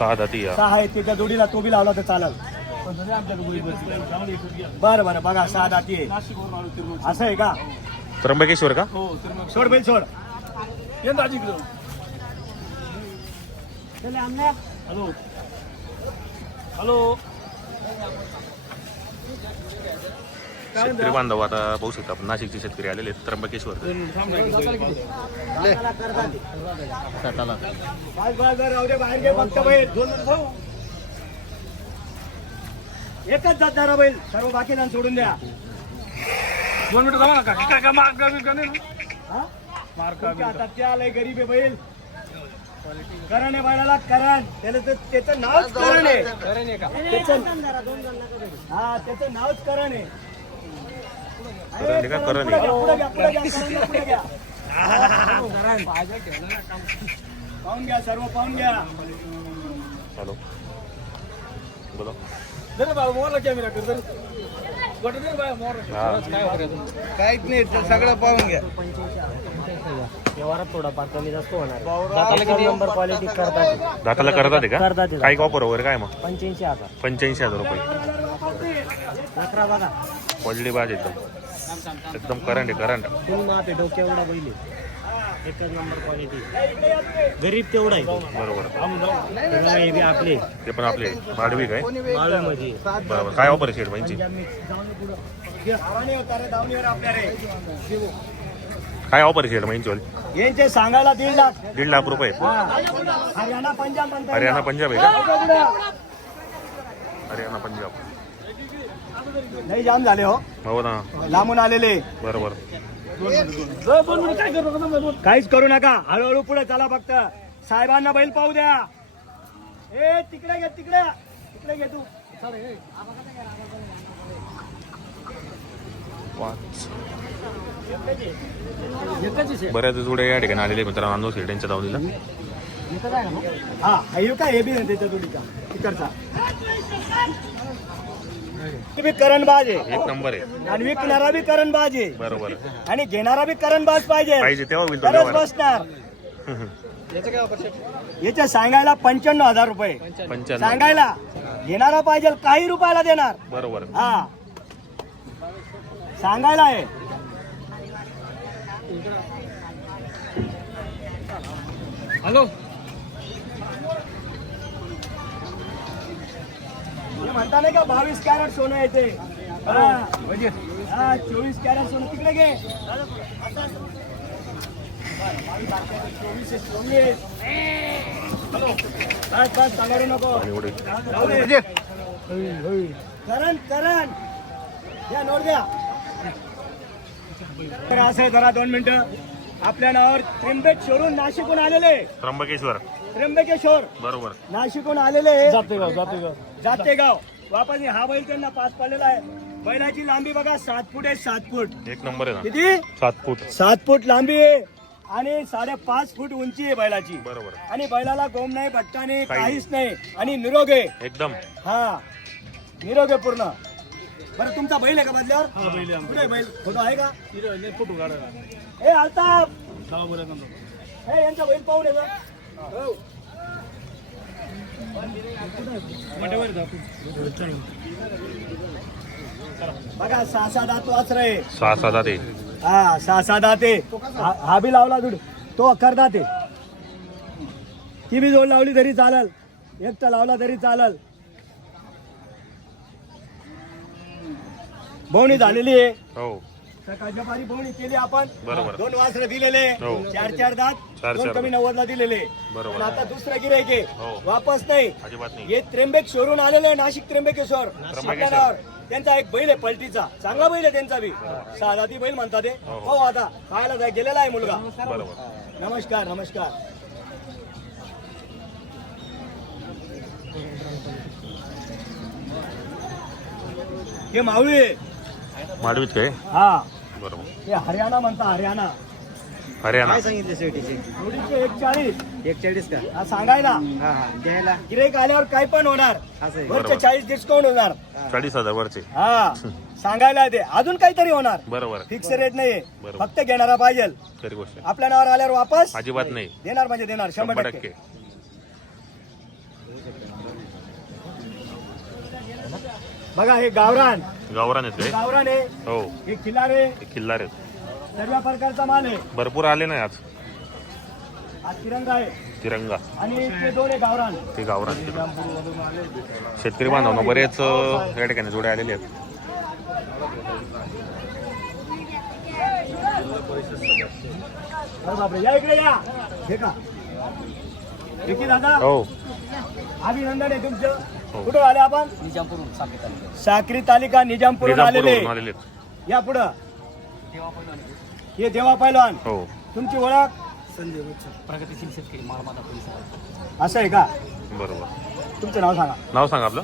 सहा दाती या. सहा आहे त्याच्या जोडीला तो बी लावला तर चालेल. बरं बरं बघा सहा दाती आहे. असं आहे का? त्र्यंबकेश्वर का? सोड बैल सोड. हॅलो. हॅलो. शेतकरी बांधव आता पाहू शकता आपण. नाशिकचे शेतकरी आलेले आहेत. त्र्यंबकेश्वर. एकच जात जरा बैल. सर्व बाकीना सोडून द्या. दोन मिनिटं थांबा ना का? काय काय मार्क ना? हा? मार्क तुमच्या हातात ते आलंय गरीब आहे बैल. करण आहे बैलाला करण. त्याला तर त्याचं नावच करण आहे. हा त्याचं नावच करण आहे. का? पाहून घ्या सर्व पाहून घ्या हॅलो. बोला. बाबा मोरला कॅमेरा कर हा. काहीच नाही सगळं पाहून घ्या. व्यवहारात थोडाफार कमी जास्त होणार. दाताला किती नंबर क्वालिटी करतात? दाताला करतात का? करतात. काय ऑफर वगैरे काय मग? पंच्याऐंशी हजार. पंच्याऐंशी हजार रुपये. अकरा बघा. क्वालिटी बाज एकदम. एकदम करंट आहे करंट. तुम्ही मापे डोक्या एवढा बैल एकच नंबर क्वालिटी गरीब तेवढा आहे. बरोबर. तेव्हा हे बी आपले. ते पण आपले. माडवी काय? बरोबर. काय ऑफर आहे शेड यांची काय ऑफर आहे शेड यांची यांचे सांगायला दीड लाख. दीड लाख रुपये. हरियाणा पंजाब हरियाणा पंजाब आहे का? हरियाणा पंजाब. नाही जाम झाले हो. हो ना. लांबून आलेले. बरोबर. काहीच करू नका. हळूहळू पुढे चला फक्त. साहेबांना बैल पाहू द्या. ए तिकडे घे तिकडे. तिकडे घे तू. बऱ्याच जोड्या या ठिकाणी आलेले मित्रांनो. अनुभव शेड यांच्या दावणीला हा हे काय? हे बी त्याच्या जोडीचा. तिकडचा. बी करणबाज आहे. एक नंबर आहे. आणि विकणारा बी करणबाज आहे. बरोबर. आणि घेणारा बी करणबाज पाहिजे. पाहिजे तेव्हा होईल तो तरच व्यवहार बसणार. याचं काय ऑफर याचे सांगायला पंच्याण्णव हजार रुपये. पंच्याण्णव. सांगायला घेणारा पाहिजे काही रुपयाला देणार. बरोबर. हा. सांगायला आहे. हॅलो. म्हणता नाही का बावीस कॅरेट सोनं येते हा. हा, चोवीस कॅरेट सोनं. तिकडे घे. चोवीस आहे, चोवीस हॅलो बस बस सांगायला नको. करण करण. या नोट द्या. तर असं आहे जरा दोन मिनिटं. आपल्या नावावर त्र्यंबकेश्वरून नाशिकहून आलेले. त्र्यंबकेश्वर. त्र्यंबकेश्वर. बरोबर. नाशिकहून आलेले. जाते गाव जाते जाते गाव वापस हा बैल त्यांना पास पडलेला आहे. बैलाची लांबी बघा सात फूट आहे सात फूट. एक नंबर आहे ना? किती? सात फूट. सात फूट लांबी आहे. आणि साडेपाच फूट उंची आहे बैलाची. बरोबर. आणि बैलाला गोम नाही भट्टा नाही काही काहीच नाही. आणि निरोग आहे. एकदम. हा. निरोग आहे पूर्ण. बरं तुमचा बैल आहे का बदल्यावर? हा बैल आहे कुठे आहे बैल? फोटो आहे का? फोटो दहा बरं नंतर हे यांचा बैल पाहून जातो बघा सहा सहा दात. सहा हा सहा सहा दाते. हा हा बी लावला दुड. तो अखर दाते. ती बी जोड लावली तरी चालल. एक तर लावला तरी चालल. बोवणी झालेली आहे. हो. सकाळच्या पारी बोवणी केली आपण बरोबर. दोन वासरं दिलेले हो. चार चार दात चार दोन चार कमी. नव्वदला दिलेले बरोबर. पण आता दुसरं गिरायक आहे हो. वापस नाही अजिबात नाही हे त्र्यंबक शोरून आलेले नाशिक त्र्यंबकेश्वर नावावर. त्यांचा एक बैल आहे पलटीचा चांगला बैल आहे त्यांचा बी साधाती बैल म्हणतात ते हो. हो आता खायला जाय गेलेला आहे मुलगा बरोबर नमस्कार नमस्कार हे मावळी आहे. मालवीत काय? हा. बरोबर. ते हरियाणा म्हणता हरियाणा. हरियाणा. काय सांगितलं शेवटीचे? जोडीचे का? सांगायला. हा द्यायला गिरेक आल्यावर काय पण होणार. असं वरचे चाळीस डिस्काउंट होणार. चाळीस हजार वरचे. हा. सांगायला ते अजून काहीतरी होणार. बरोबर. फिक्स रेट नाही फक्त घेणारा पाहिजे. आपल्या नावावर आल्यावर वापस? अजिबात नाही. देणार म्हणजे देणार. शंभर टक्के. बघा हे गावरान. गावरान आहेत काय गावरान आहे. हो. हे खिलारे हे किल्लार आहेत. सर्व प्रकारचा माल आहे. भरपूर आले नाही आज. हा तिरंगा आहे. तिरंगा. आणि ते दोन आहे गावरान. ते गावरान. शेतकरी बांधवांना बरेच अं, या ठिकाणी जोडे आलेले आहेत. अरे बापरे या इकडे या. हे का? विकी दादा? हो. अभिनंदन आहे तुमचं. कुठं आले आपण? साक्री तालिका निजामपूर आलेले निजामपूरवरून आलेले आहेत. या पुढं. हे देवा पैलवान. हो. तुमची ओळख? प्रगतीशील शेतकरी मालमाता पोलीस असं आहे का? बरोबर. तुमचं नाव सांगा. नाव सांगा आपलं.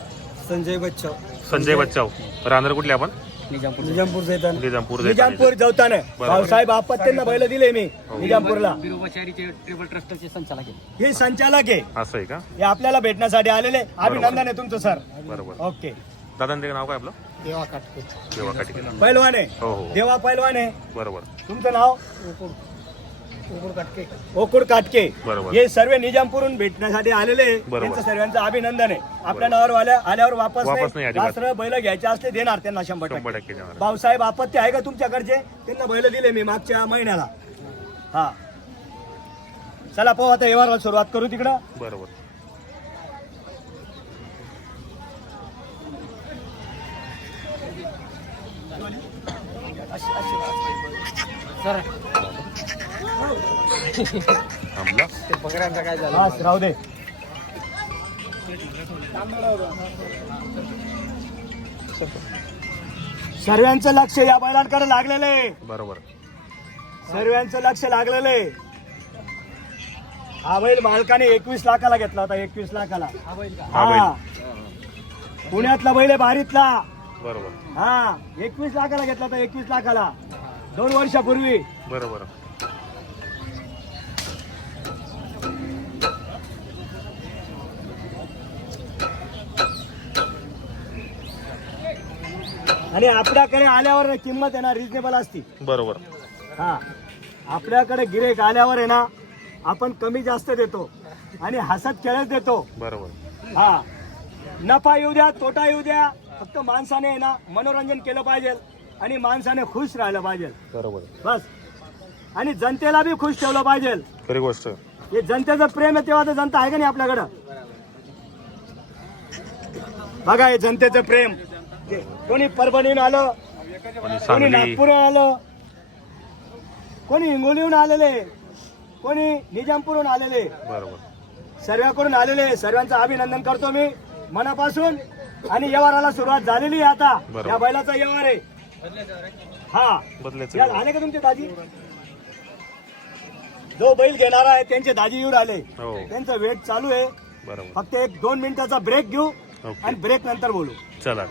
संजय बच्चाव. संजय बच्चाव. राहणार कुठले आपण? निजामपूर निजामपूर जैतान निजामपूर निजामपूर जवताने भाऊसाहेब आपत्तींना बैल दिले मी हो. निजामपूरला. बिरोबाचारीचे ट्रिबल ट्रस्टचे संचालक आहेत. हे संचालक आहे. असं आहे का? हे आपल्याला भेटण्यासाठी आलेले अभिनंदन आहे तुमचं सर. बरोबर. ओके. दादा ते नाव काय आपलं? देवा काटके. देवा काटिके. पैलवान आहे. हो हो. देवा पैलवान आहे. बरोबर. तुमचं नाव? ओकुड काटके. बरोबर. हे सर्व निजामपूरून भेटण्यासाठी आलेले आहे. बरोबर. त्यांचं सर्वांचं अभिनंदन आहे. आपल्या नावावर आल्या आल्यावर वापस वापस नाही नाही अजिबात. वासरं बैल घ्यायचे असले देणार त्यांना शंभर शंभर टक्के. टक्के देणार. भाऊसाहेब आपत्ती आहे का तुमच्याकडचे? त्यांना बैल दिले मी मागच्या महिन्याला. हा. चला पाहू आता व्यवहाराला सुरुवात करू तिकडं. बरोबर. सर थांबला. बकऱ्यांचा काय झालं? राहू दे. सर्वांचं लक्ष या बैलांकडे लागलेलं आहे. बरोबर. सर्वांचं लक्ष लागलेलं आहे. हा बैल मालकाने एकवीस लाखाला घेतला होता एकवीस लाखाला. हा. पुण्यातला बैल आहे बारीतला. बरोबर. हा एकवीस लाखाला घेतला होता एकवीस लाखाला. दोन वर्षापूर्वी. बरोबर. आणि आपल्याकडे आल्यावर किंमत आहे ना रिजनेबल असती. बरोबर. हा. आपल्याकडे गिरेक आल्यावर आहे ना आपण कमी जास्त देतो आणि हसत खेळत देतो. बरोबर. हा. नफा येऊ द्या तोटा येऊ द्या फक्त माणसाने आहे ना मनोरंजन केलं पाहिजे आणि माणसाने खुश राहिलं पाहिजे. बरोबर. बस. आणि जनतेला बी खुश ठेवलं पाहिजे. खरी गोष्ट. हे जनतेचं प्रेम आहे तेव्हा तर जनता आहे का नाही आपल्याकडं? बघा हे जनतेचं प्रेम. कोणी परभणीहून आलं कोणी नागपूरहून आलं कोणी हिंगोलीहून आलेले कोणी निजामपूरहून आलेले. सर्वांकडून आलेले सर्वांचं अभिनंदन करतो मी मनापासून. आणि व्यवहाराला सुरुवात झालेली आहे आता. या बैलाचा व्यवहार आहे. हा. आले का तुमचे दाजी? जो बैल घेणारा आहे त्यांचे दाजी येऊन आले. हो. त्यांचं वेट चालू आहे. फक्त एक दोन मिनिटाचा ब्रेक घेऊ आणि ब्रेक नंतर बोलू. चला